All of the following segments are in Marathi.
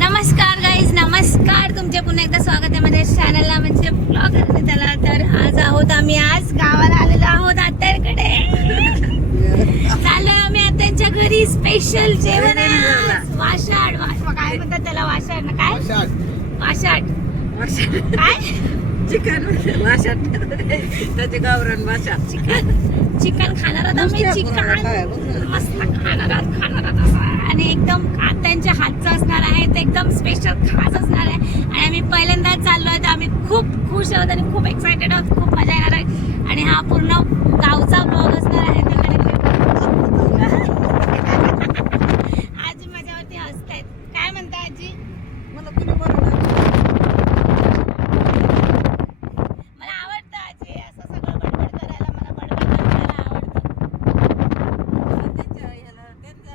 नमस्कार गाईज, नमस्कार. तुमचे पुन्हा एकदा स्वागत आहे माझ्या चॅनलला म्हणजे ब्लॉगर त्याला. तर आज आम्ही गावाला आलेलो आहोत आत्याकडे. चाललोय आम्ही आत्यांच्या घरी. स्पेशल जेवण आहे वाशाड. काय म्हणतात त्याला? वाशाड ना? काय वाशाड? काय चिकन वाशाड, त्याचे गावरान वाशाड. चिकन खाणार आहोत आम्ही. चिकन मस्त खाणार आहोत आणि एकदम आत्यांच्या हातचं असणार आहे. ते एकदम स्पेशल खास असणार आहे आणि आम्ही पहिल्यांदाच चाललोय. तर आम्ही खूप खुश आहोत आणि खूप एक्सायटेड आहोत. खूप मजा येणार आहे आणि हा पूर्ण गावचा ब्लॉग असणार आहे. आजी माझ्यावरती हसतायत. काय म्हणता आजी? मला तुम्ही बरोबर मला आवडतं आजी असं सगळं बडबड करायला. मला बडबड करायला आवडतं. त्यांचा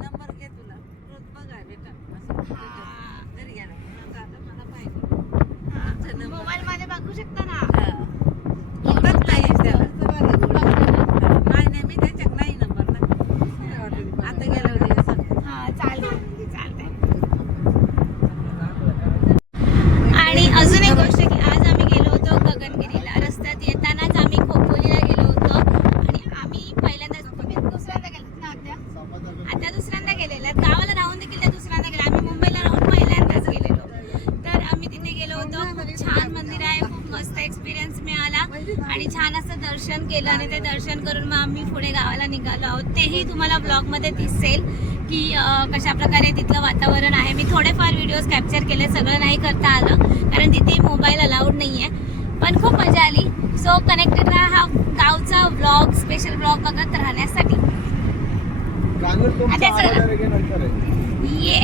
नंबर घे, तुला रोज बघाय बेटा घरी गेला मला पाहिजे. मोबाईल मध्ये बघू शकता ना. नाही मी त्याच्यात नाही नंबर ना. आता गेला हा चालतंय. आणि अजून एक गोष्ट की आज आम्ही गेलो होतो गगनगिरीला. रस्त्यात येतानाच आम्ही खोपोलीला गेलो होतो आणि आम्ही पहिल्यांदाच दुसऱ्यांदा गेलो ना आता दुसऱ्यांदा गेलेल्या. गावाला राहून देखील त्या दुसऱ्यांदा गेल्या. आम्ही मुंबईला राहून पहिल्यांदाच गेलेलो. तर आम्ही तिथे गेलो होतो. खूप छान मंदिर आहे. खूप मस्त एक्सपिरियन्स मिळाला आणि छान असं दर्शन केलं आणि ते दर्शन करून मग आम्ही पुढे गावाला निघालो आहोत. तेही तुम्हाला ब्लॉगमध्ये दिसेल की कशा प्रकारे तिथलं वातावरण आहे. मी थोडेफार व्हिडिओज कॅप्चर केले. सगळं नाही करता आलं कारण तिथे मोबाईल अलाउड नाही आहे. पण खूप मजा आली. सो कनेक्टेड राहा हा गावचा ब्लॉग, स्पेशल ब्लॉग बघत राहण्यासाठी. ये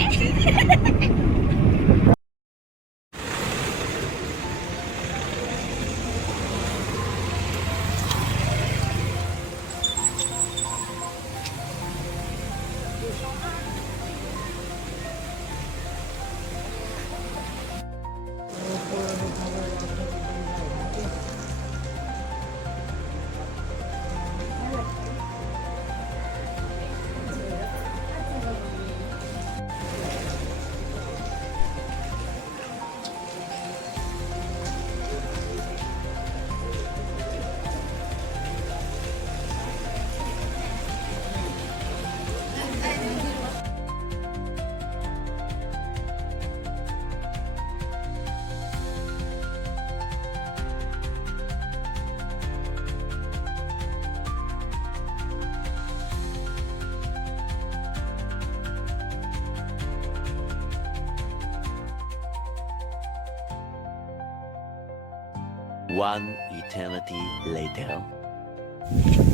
One eternity later.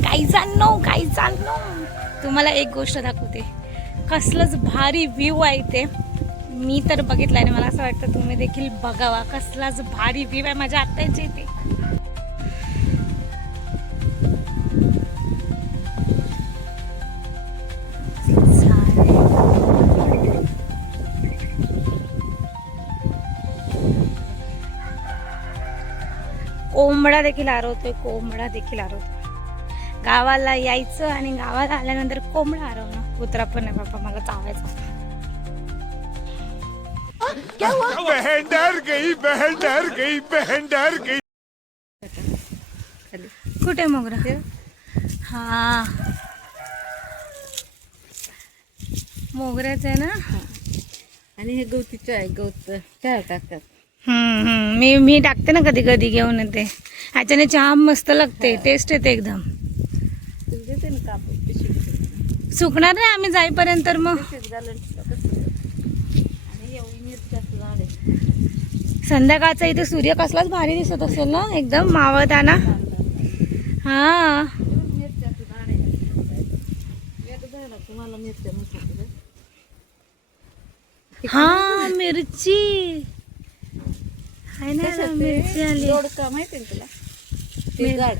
काही जाणो तुम्हाला एक गोष्ट दाखवते. कसलंच भारी व्ह्यू आहे इथे. मी तर बघितलं आणि मला असं वाटतं तुम्ही देखील बघावा. कसलाच भारी व्ह्यू आहे माझ्या आत्याच्या इथे. कोंबडा देखील आरवतोय. गावाला यायचं आणि गावाला आल्यानंतर कोंबडा आरवणं. कुत्रा पण नाही बाबा, मला चावायचं. बहन डर गई. कुठे मोगरा? हा मोगऱ्याच आहे ना. आणि हे गवतीचं आहे. गवत चहा टाकतात. मी टाकते ना कधी कधी घेऊन येते. ह्याच्याने चहा मस्त लागते. टेस्ट येते एकदम. देते ना कापूस सुकणार नाही आम्ही जाईपर्यंत. मग संध्याकाळचा इथे सूर्य कसलाच भारी दिसत असेल ना, एकदम मावळताना. हा जायला लागतं मला मिरच्या नसतात. हा मिरची आहे ना, मिरची आली. दोडका माहिती ना तुला ते झाड?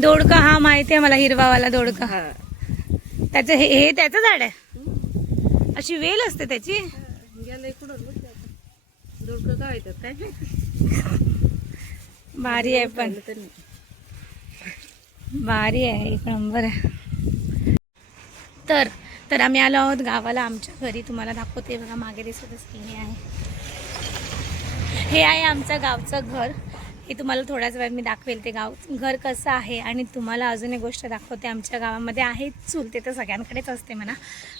दोडका हा माहिती आहे मला, हिरवावाला दोडका. हा त्याचं हे त्याचं झाड आहे, अशी वेल असते त्याची. गेलं इकडं दोडकं काय येतात काय भारी आहे, पण भारी आहे, एक नंबर आहे. तर आम्ही आलो आहोत गावाला, आमच्या घरी. तुम्हाला दाखवते बघा, मागे दिसतच की हे आहे आमचं गावचं घर. हे तुम्हाला थोड्याच वेळात मी दाखवेल ते घर कसं आहे. आणि तुम्हाला अजून एक गोष्ट दाखवते, आमच्या गावामध्ये आहे चूल. ते तर सगळ्यांकडेच असते म्हणा,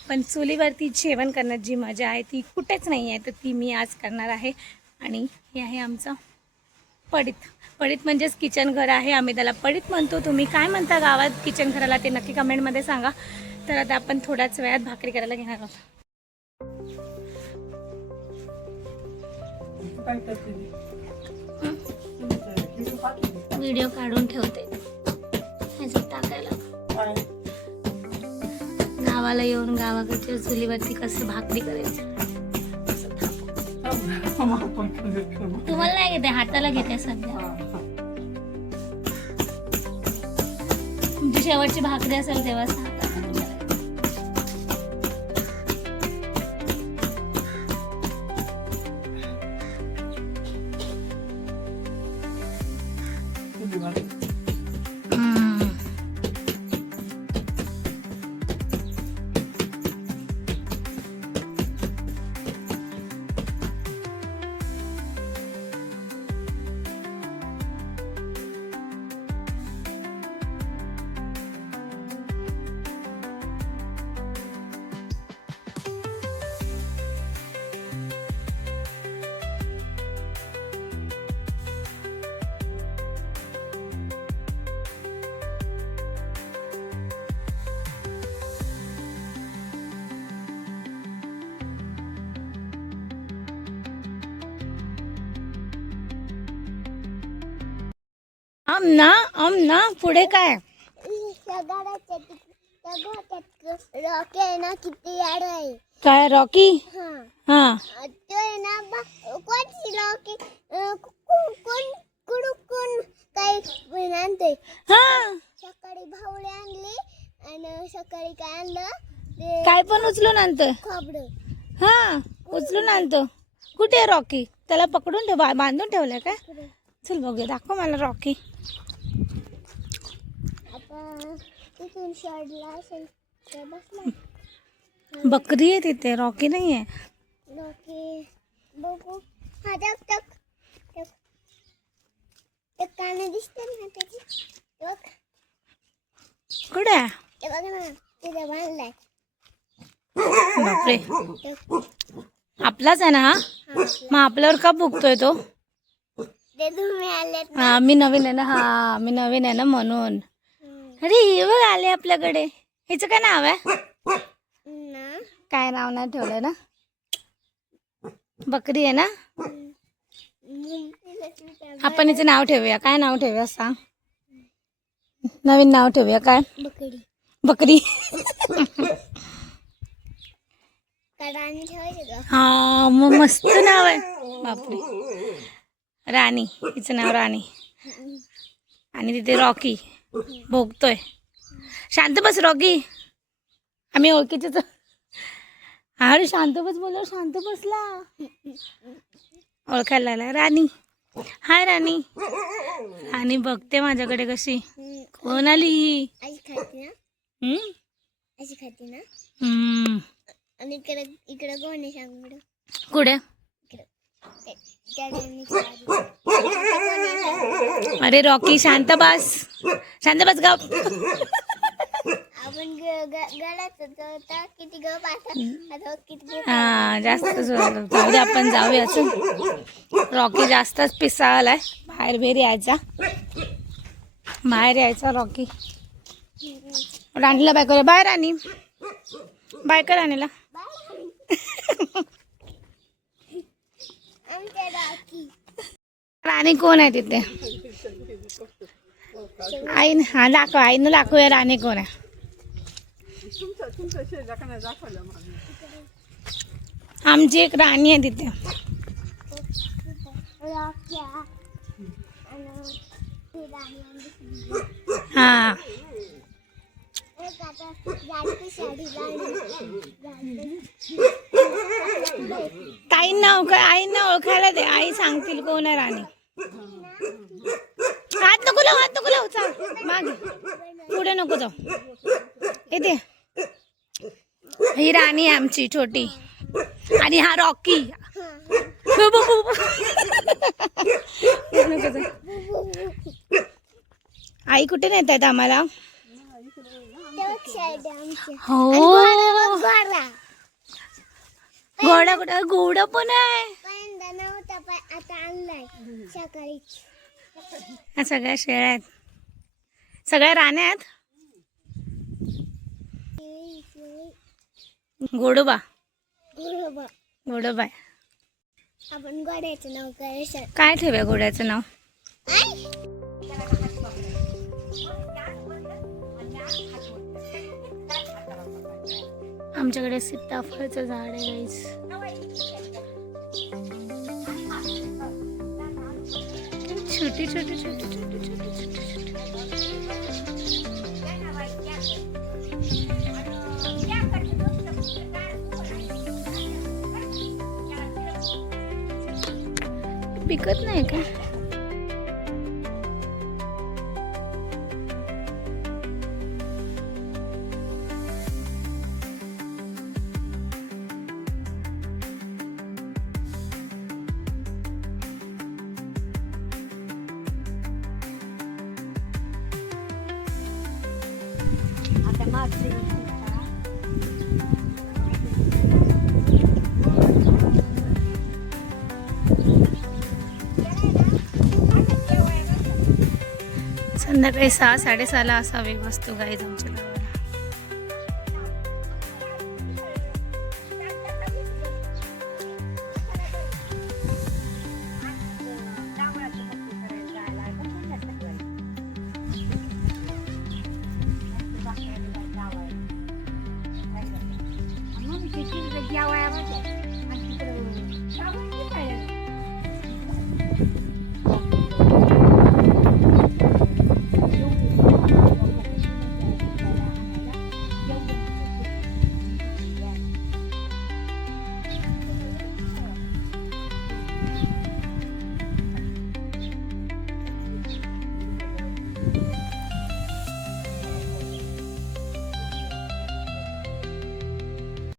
पण चुलीवरती जेवण करण्यात जी मजा आहे ती कुठेच नाही आहे. तर ती मी आज करणार आहे. आणि हे आहे आमचं पडीत म्हणजेच किचन घर आहे. आम्ही त्याला पडीत म्हणतो. तुम्ही काय म्हणता गावात किचन घराला ते नक्की कमेंटमध्ये सांगा. तर आता आपण थोड्याच वेळात भाकरी करायला घेणार आहोत. व्हिडिओ काढून ठेवते ह्याच्यात टाकायला. गावाला येऊन गावाकडच्या चुलीवरती कसं भाकरी करायची. तुम्हाला नाही घेते, हाताला घेते सध्या. तुमची शेवटची भाकरी असेल तेव्हा सांगा. ना पुढे काय रॉकी आहे ना, किती याड आहे. काय रॉकी? हा तो आहे ना, कोणती रॉकी कोण काही आणतोय. हा सकाळी भावळे आणली आणि सकाळी काय आणलं ते काय पण उचलून आणतो. खोबरं. हा उचलून आणतो. कुठे आहे रॉकी? त्याला पकडून ठेव, बांधून ठेवलंय काय? चल बघूया, दाखव मला रॉकी. आता तिथून शॉर्टला असेल तर बसला. बकरी आहे तिथे, रॉकी नाही आहे. रॉकी बघू. हा टक काने दिसते ना त्याची. बघ कुठे आहे? ते बघ ना, तिथे बांधलाय. बापरे, आपलाच आहे ना हा? मग आपल्यावर का भुकतोय तो? ते तुम्ही आलेत ना. हा मी नवीन आहे ना. हा मी नवीन आहे ना म्हणून. अरे हे बघ आले आपल्याकडे. हिचं काय नाव आहे? ना काय नाव नाही ठेवलं ना. बकरी आहे ना. आपण हिचं नाव ठेवूया. काय नाव ठेवूया सांग? नवीन नाव ठेवूया काय? बकरी. राणी ठेवायची का? हा मग मस्त नाव आहे. बापरे, राणी. हिचं नाव राणी. आणि तिथे रॉकी भोगतोय. शांत बस रॉकी, आम्ही ओळखीचेच. अरे शांत बस बोल, शांत बसला. ओळखायला लागला. राणी, हाय राणी. राणी बघते माझ्याकडे कशी. कोण आली ही? अशी खाती ना, हम्म अशी खाती ना. हम्म. आणि इकडे कोण आहे सांग बरं. कुठे? त्या डॅमच्या आधी. अरे रॉकी शांत बस, शांत बस गप. आपण गळत होता किती गप आता किती. हा जास्त जाऊ दे, आपण जाऊया. असं रॉकी जास्तच पिसाळलाय. बाहेर यायचा रॉकी. राणीला बाय करूया. बाय राणी, बाय कर राणीला. आमच्या रॉकी. राणी कोण आहे तिथे? आई. हा दाखव, आईनं दाखवूया राणी कोण आहे. आमची एक राणी आहे तिथे. रॉक्या आणि ती राणी आणली. हा एक आता जायची साडी आईंना ओळखायला दे. आई सांगतील कोण आहे राणी. हात नको लावू चाल मागे पुढे नको जाऊ. इथे ही राणी आहे आमची छोटी आणि हा रॉकी. आई कुठे नेत आहेत आम्हाला. हो घोडा कुठं. घोडा पण आहे. आता आणलाय सकाळी. ह्या सगळ्या शेळ्या आहेत. सगळ्या राण्या आहेत. घोडोबा आहे. आपण गोड्याचं नाव करायचं. काय ठेवूया घोड्याचं नाव. आमच्याकडे सीताफळचं झाड आहे गाईस. छोटी छोटी छोटी छोटी छोटी पिकत नाही का. संध्याकाळी 6-6:30 असावी वस्तू गाईज आमच्या गावाला.